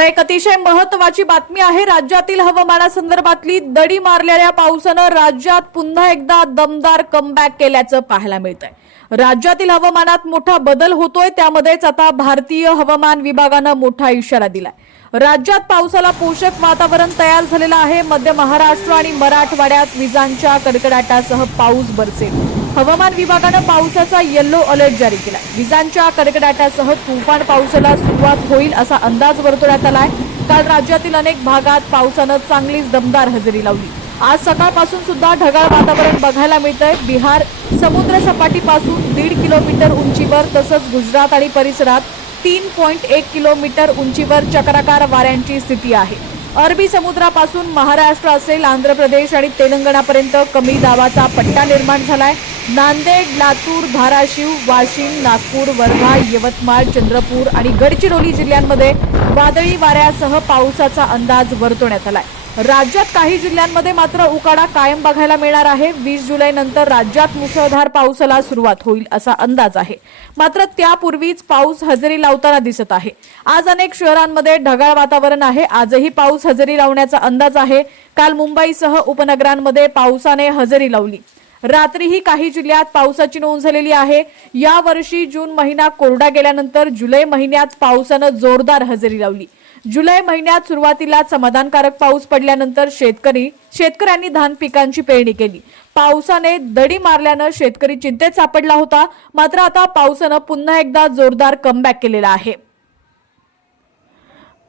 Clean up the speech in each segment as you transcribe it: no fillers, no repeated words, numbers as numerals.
आता एक अतिशय महत्त्वाची बातमी आहे। राज्यातील हवामानासंदर्भातली दडी मारलेल्या पावसानं राज्यात पुन्हा एकदा दमदार कमबॅक केल्याचं पाहायला मिळतंय। राज्यातील हवामानात मोठा बदल होतोय, त्यामध्येच आता भारतीय हवामान विभागानं मोठा इशारा दिलाय। राज्यात पावसाला पोषक वातावरण तयार झालेलं आहे। मध्य महाराष्ट्र आणि मराठवाड्यात विजांच्या कडकडाटासह पाऊस बरसेल। हवामान विभागानं पावसाचा येलो अलर्ट जारी केलाय। विजांच्या कडकडाटासह तुफान पावसाला सुरुवात होईल असा अंदाज वर्तवण्यात आलाय। काल राज्यातील अनेक भागात पावसानं चांगलीच दमदार हजेरी लावली। आज सकाळपासून सुद्धा ढगाळ वातावरण बघायला मिळतंय। बिहार समुद्र सपाटीपासून 1.5 किलोमीटर उंचीवर, तसंच गुजरात आणि परिसरात 3.1 किलोमीटर उंचीवर चक्राकार वाऱ्यांची स्थिती आहे। अरबी समुद्रापासून महाराष्ट्र असेल आंध्र प्रदेश आणि तेलंगणापर्यंत कमी दाबाचा पट्टा निर्माण झालाय। नांदेड, लातूर, धाराशिव, वाशिम, नागपूर, वर्धा, यवतमाळ, चंद्रपूर आणि गडचिरोली जिल्ह्यांमध्ये वादळी वाऱ्यासह पावसाचा अंदाज वर्तवण्यात आलाय। राज्यात काही जिल्ह्यांमध्ये मात्र उकाडा कायम बघायला मिळणार आहे। 20 जुलै नंतर राज्यात मुसळधार पावसाला सुरुवात होईल असा अंदाज आहे। मात्र त्यापूर्वीच पाऊस हजेरी लावताना दिसत आहे। आज अनेक शहरांमध्ये ढगाळ वातावरण आहे। आजही पाऊस हजेरी लावण्याचा अंदाज आहे। काल मुंबईसह उपनगरांमध्ये पावसाने हजेरी लावली। रात्रीही काही जिल्ह्यात पावसाची नोंद झालेली आहे। या वर्षी जून महिना कोरडा गेल्यानंतर जुलै महिन्यात पावसानं जोरदार हजेरी लावली। जुलै महिन्यात सुरुवातीला समाधानकारक पाऊस पडल्यानंतर शेतकऱ्यांनी धान पिकांची पेरणी केली। पावसाने दडी मारल्यानं शेतकरी चिंतेत सापडला होता। मात्र आता पावसानं पुन्हा एकदा जोरदार कमबॅक केलेला आहे।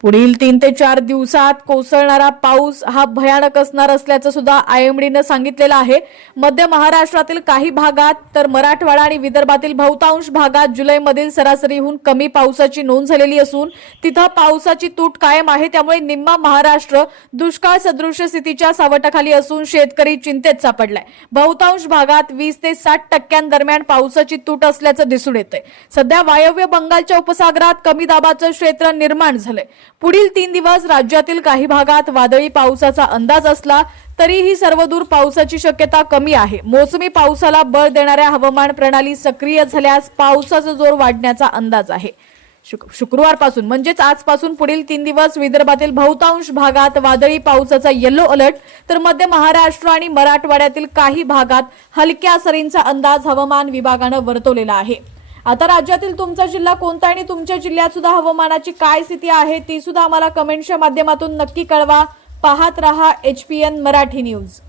पुढील 3 ते 4 दिवसात कोसळणारा पाऊस हा भयानक असणार असल्याचं सुद्धा आयएमडीनं सांगितलेलं आहे। मध्य महाराष्ट्रातील काही भागात तर मराठवाडा आणि विदर्भातील बहुतांश भागात जुलैमधील सरासरीहून कमी पावसाची नोंद झालेली असून तिथं पावसाची तूट कायम आहे। त्यामुळे निम्मा महाराष्ट्र दुष्काळ सदृश स्थितीच्या सावटाखाली असून शेतकरी चिंतेत सापडलाय। बहुतांश भागात 20 ते 60% दरम्यान पावसाची तूट असल्याचं दिसून येतंय। सध्या वायव्य बंगालच्या उपसागरात कमी दाबाचं क्षेत्र निर्माण झालंय। पुढील 3 दिवस राज्यातील काही भागात वादळी पावसाचा अंदाज असला तरीही सर्वदूर पावसाची शक्यता कमी आहे। मोसमी पावसाला बळ देणाऱ्या हवामान प्रणाली सक्रिय झाल्यास पावसाचा जोर वाढण्याचा अंदाज आहे। शुक्रवारपासून म्हणजेच आजपासून पुढील 3 दिवस विदर्भातील बहुतांश भागात वादळी पावसाचा येलो अलर्ट, तर मध्य महाराष्ट्र आणि मराठवाड्यातील काही भागात हलक्या सरींचा अंदाज हवामान विभागानं वर्तवलेला आहे। आता राज्यातील तुमचा जिल्हा कोणता आणि तुमच्या जिल्ह्यात सुद्धा हवामानाची काय स्थिती आहे ती सुद्धा आम्हाला कमेंटच्या माध्यमातून नक्की कळवा। पाहत रहा HPN मराठी न्यूज।